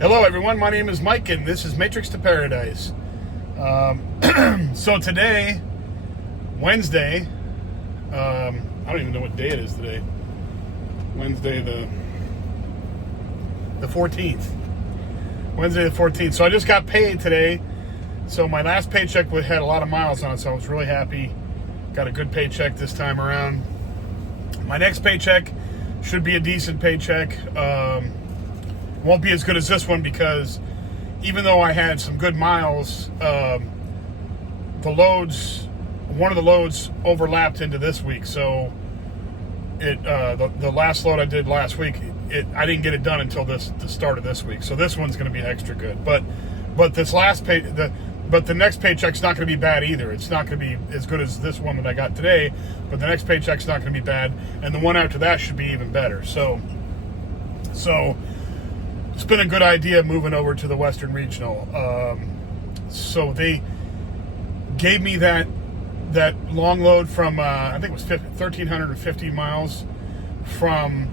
Hello everyone, my name is Mike and this is Matrix to Paradise. So today, Wednesday, I don't even know what day it is today. Wednesday the 14th. Wednesday the 14th. So I just got paid today. So my last paycheck had a lot of miles on it, so I was really happy. Got a good paycheck this time around. My next paycheck should be a decent paycheck. Won't be as good as this one because even though I had some good miles, one of the loads overlapped into this week. So the last load I did last week, I didn't get it done until the start of this week. So this one's going to be extra good. But the next paycheck's not going to be bad either. It's not going to be as good as this one that I got today, but the next paycheck's not going to be bad, and the one after that should be even better. So it's been a good idea moving over to the Western Regional. So they gave me that long load from, I think it was 1,350 miles from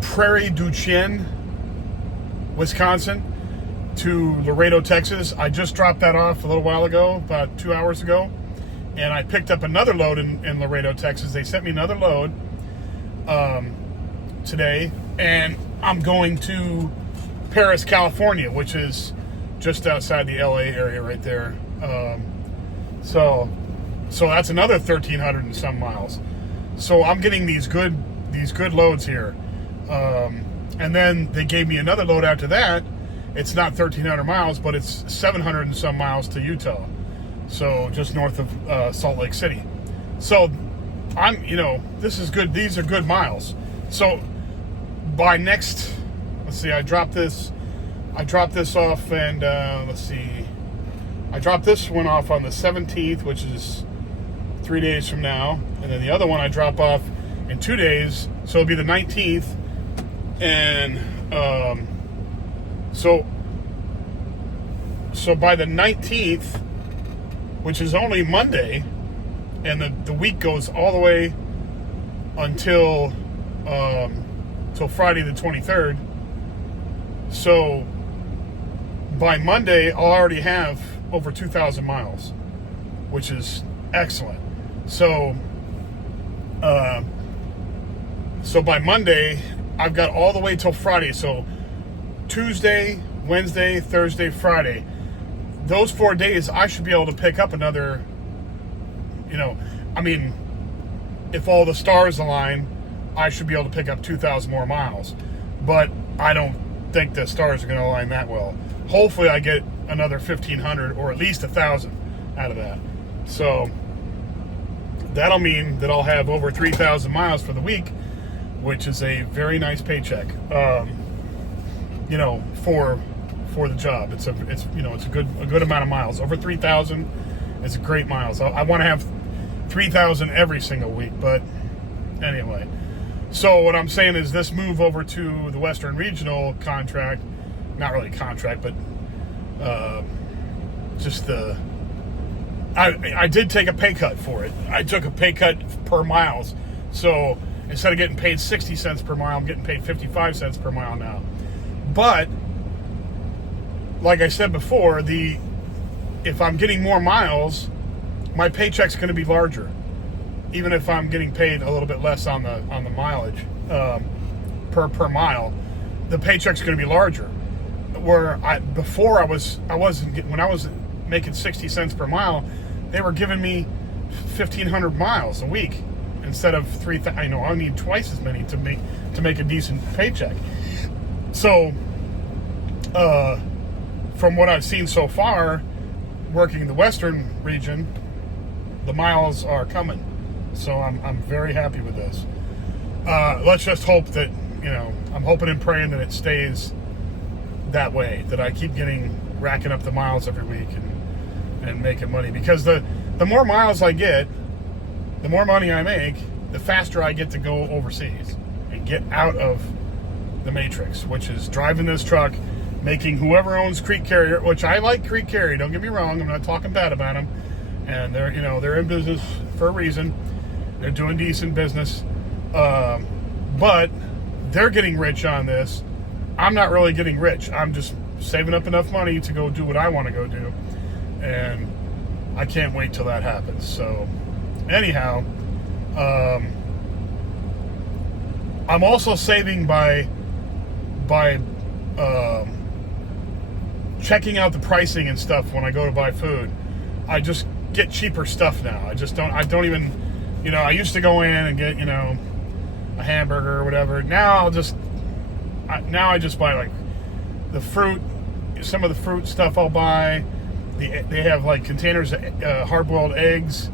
Prairie du Chien, Wisconsin, to Laredo, Texas. I just dropped that off a little while ago, about 2 hours ago, and I picked up another load in Laredo, Texas. They sent me another load today, and I'm going to Paris, California, which is just outside the LA area right there. So that's another 1,300 and some miles. So I'm getting these good loads here, and then they gave me another load after that. It's not 1,300 miles, but it's 700 and some miles to Utah, so just north of Salt Lake City. So this is good. These are good miles. So by next, let's see, I dropped this off, and let's see, I dropped this one off on the 17th, which is 3 days from now, and then the other one I drop off in 2 days, so it'll be the 19th, and so by the 19th, which is only Monday, and the week goes all the way until Friday the 23rd. So by Monday, I'll already have over 2,000 miles, which is excellent. So by Monday, I've got all the way till Friday. So Tuesday, Wednesday, Thursday, Friday. Those 4 days, I should be able to pick up another, if all the stars align, I should be able to pick up 2,000 more miles. But I don't think the stars are going to align that well. Hopefully I get another 1,500 or at least 1,000 out of that. So that'll mean that I'll have over 3,000 miles for the week, which is a very nice paycheck. For the job, it's a good amount of miles. Over 3,000 is a great miles. I want to have 3,000 every single week, but anyway. So what I'm saying is this move over to the Western Regional contract, not really contract, but I did take a pay cut for it. I took a pay cut per miles. So instead of getting paid 60 cents per mile, I'm getting paid 55 cents per mile now. But like I said before, if I'm getting more miles, my paycheck's going to be larger, even if I'm getting paid a little bit less on the mileage per mile. The paycheck's going to be larger. Where before when I was making 60 cents per mile, they were giving me 1,500 miles a week instead of 3,000. I need twice as many to make a decent paycheck. So from what I've seen so far, working the Western region, the miles are coming. So I'm very happy with this. Let's just hope that, I'm hoping and praying that it stays that way, that I keep racking up the miles every week and making money. Because the more miles I get, the more money I make, the faster I get to go overseas and get out of the Matrix, which is driving this truck, making whoever owns Creek Carrier, which I like Creek Carrier, don't get me wrong, I'm not talking bad about them, and they're in business for a reason. They're doing decent business, but they're getting rich on this I'm not really getting rich. I'm just saving up enough money to go do what I want to go do. And I can't wait till that happens. So anyhow, I'm also saving by checking out the pricing and stuff when I go to buy food. I just get cheaper stuff now. I don't even, I used to go in and get, a hamburger or whatever. Now I just buy like the fruit, some of the fruit stuff I'll buy. They have like containers of hard-boiled eggs.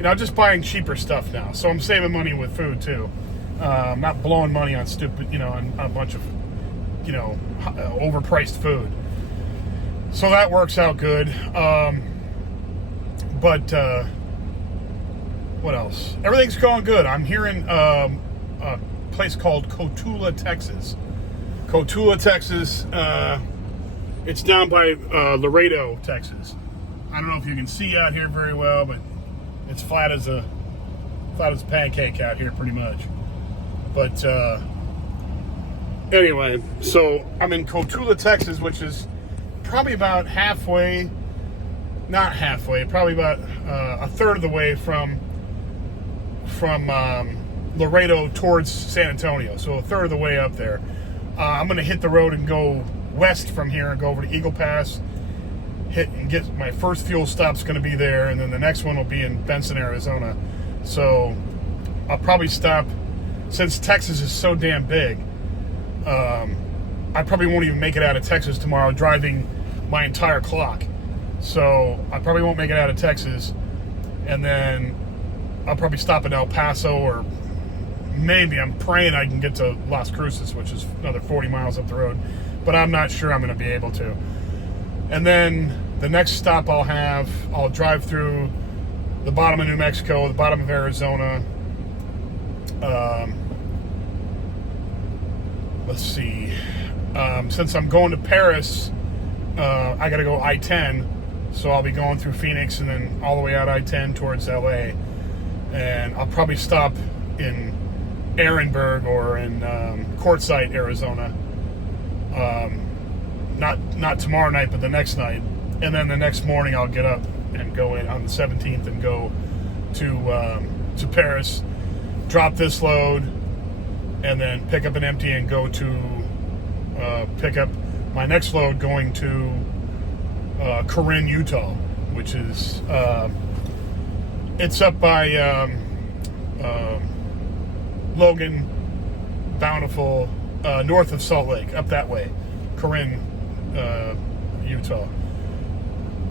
Just buying cheaper stuff now. So I'm saving money with food too. I'm not blowing money on stupid, on a bunch of, overpriced food. So that works out good. But what else? Everything's going good. I'm here in a place called Cotulla, Texas. Cotulla, Texas. It's down by Laredo, Texas. I don't know if you can see out here very well, but it's flat as a pancake out here, pretty much. But anyway, so I'm in Cotulla, Texas, which is probably about halfway. Not halfway, probably about a third of the way from Laredo towards San Antonio. So a third of the way up there. I'm going to hit the road and go west from here and go over to Eagle Pass. Hit and get my first fuel stop's going to be there, and then the next one will be in Benson, Arizona. So I'll probably stop, since Texas is so damn big. I probably won't even make it out of Texas tomorrow, driving my entire clock. So I probably won't make it out of Texas, and then I'll probably stop in El Paso, or maybe I'm praying I can get to Las Cruces, which is another 40 miles up the road, but I'm not sure I'm going to be able to. And then the next stop I'll drive through the bottom of New Mexico, the bottom of Arizona. Let's see. Since I'm going to Paris, I got to go I-10. So I'll be going through Phoenix and then all the way out I-10 towards LA. And I'll probably stop in Ehrenberg or in Quartzsite, Arizona. Not tomorrow night, but the next night. And then the next morning I'll get up and go in on the 17th and go to Paris, drop this load, and then pick up an empty and go to pick up my next load going to Corinne, Utah, which is it's up by Logan, Bountiful, north of Salt Lake, up that way, Corinne, Utah.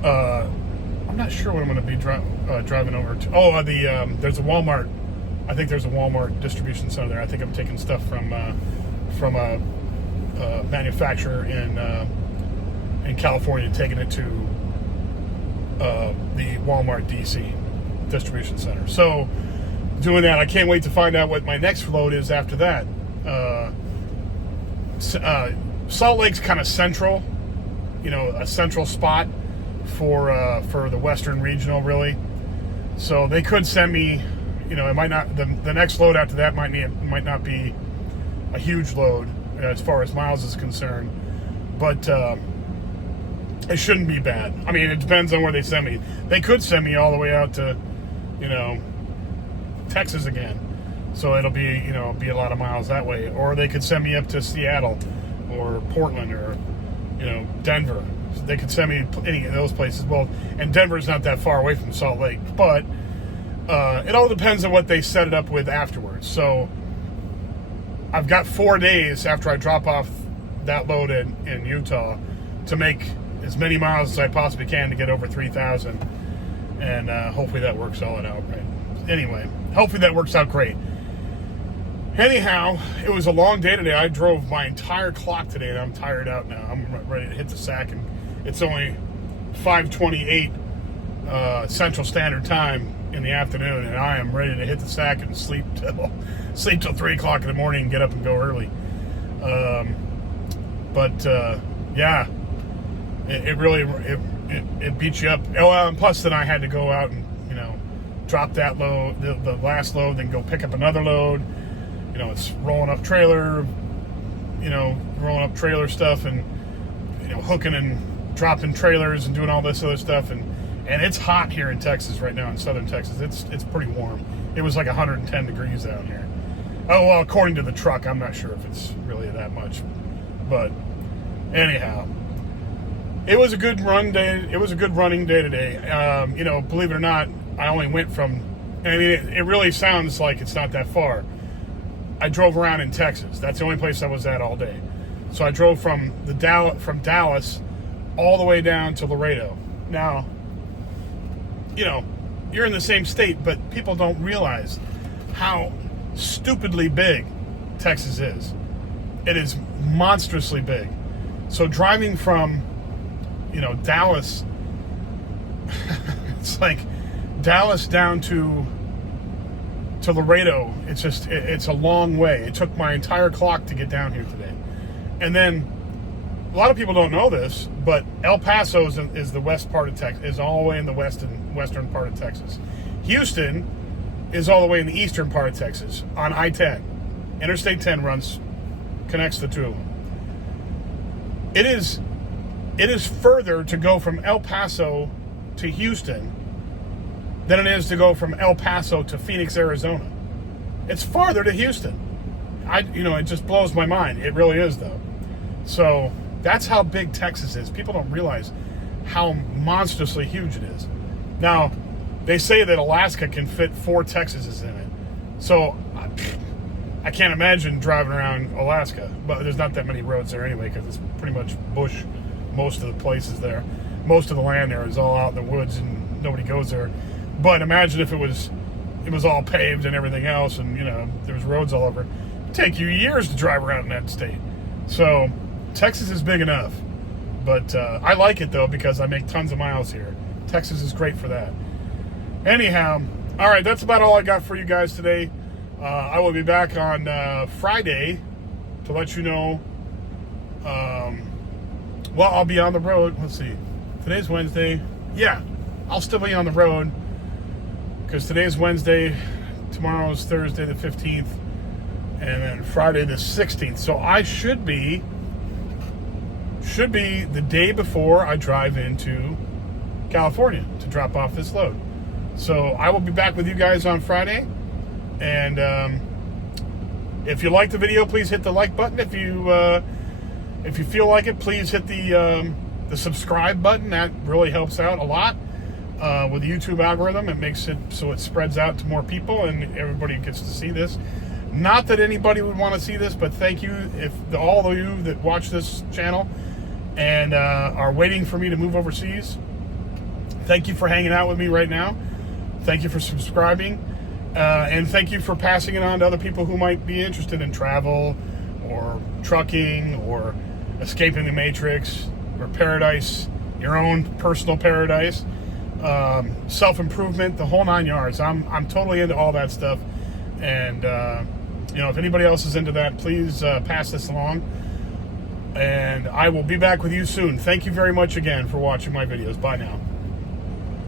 I'm not sure what I'm going to be driving over to. Oh, there's a Walmart. I think there's a Walmart distribution center there. I think I'm taking stuff from a manufacturer in California, taking it to the Walmart DC distribution center. So doing that, I can't wait to find out what my next load is after that. Salt Lake's kind of central, a central spot for the Western Regional, really. So they could send me, it might not, the next load after that might not be a huge load as far as miles is concerned, but it shouldn't be bad. I mean, it depends on where they send me. They could send me all the way out to, Texas again. So it'll be, be a lot of miles that way. Or they could send me up to Seattle or Portland or, Denver. So they could send me any of those places. Well, and Denver's not that far away from Salt Lake, but it all depends on what they set it up with afterwards. So I've got 4 days after I drop off that load in Utah to make as many miles as I possibly can to get over 3,000. And hopefully that works all out right. Anyway, hopefully that works out great. Anyhow, it was a long day today. I drove my entire clock today, and I'm tired out now. I'm ready to hit the sack, and it's only 5:28 Central Standard Time in the afternoon, and I am ready to hit the sack and sleep till 3 o'clock in the morning and get up and go early. Yeah, it really beats you up. Oh, and plus then I had to go out and drop that load, the last load, then go pick up another load. It's rolling up trailer, you know, rolling up trailer stuff and, you know, hooking and dropping trailers and doing all this other stuff. And it's hot here in Texas right now, in southern Texas. It's pretty warm. It was like 110 degrees out here. Oh, well, according to the truck, I'm not sure if it's really that much. But anyhow, it was a good run day. It was a good running day today. You know, believe it or not, I only went from, I mean, it really sounds like it's not that far. I drove around in Texas. That's the only place I was at all day. So I drove from Dallas all the way down to Laredo. Now, you know, you're in the same state, but people don't realize how stupidly big Texas is. It is monstrously big. So driving from, you know, Dallas, it's like Dallas down to Laredo. It's just, it's a long way. It took my entire clock to get down here today. And then, a lot of people don't know this, but El Paso is the west part of Texas, is all the way in the western part of Texas. Houston is all the way in the eastern part of Texas on I-10. Interstate 10 connects the two of them. It is further to go from El Paso to Houston than it is to go from El Paso to Phoenix, Arizona. It's farther to Houston. You know, it just blows my mind. It really is, though. So that's how big Texas is. People don't realize how monstrously huge it is. Now, they say that Alaska can fit 4 Texases in it. So I can't imagine driving around Alaska, but there's not that many roads there anyway, because it's pretty much bush, most of the places there. Most of the land there is all out in the woods and nobody goes there. But imagine if it was all paved and everything else, and, you know, there's roads all over. It'd take you years to drive around in that state. So Texas is big enough. But I like it, though, because I make tons of miles here. Texas is great for that. Anyhow, all right, that's about all I got for you guys today. I will be back on Friday to let you know. Well, I'll be on the road. Let's see. Today's Wednesday. Yeah, I'll still be on the road because today's Wednesday. Tomorrow's Thursday the 15th. And then Friday the 16th. So I should be the day before I drive into California to drop off this load. So I will be back with you guys on Friday. And if you like the video, please hit the like button. If you feel like it, please hit the subscribe button. That really helps out a lot with the YouTube algorithm. It makes it so it spreads out to more people and everybody gets to see this. Not that anybody would want to see this, but thank you all of you that watch this channel and are waiting for me to move overseas. Thank you for hanging out with me right now. Thank you for subscribing. And thank you for passing it on to other people who might be interested in travel or trucking or escaping the matrix or paradise, your own personal paradise, self-improvement, the whole 9 yards. I'm totally into all that stuff. And, you know, if anybody else is into that, please pass this along. And I will be back with you soon. Thank you very much again for watching my videos. Bye now.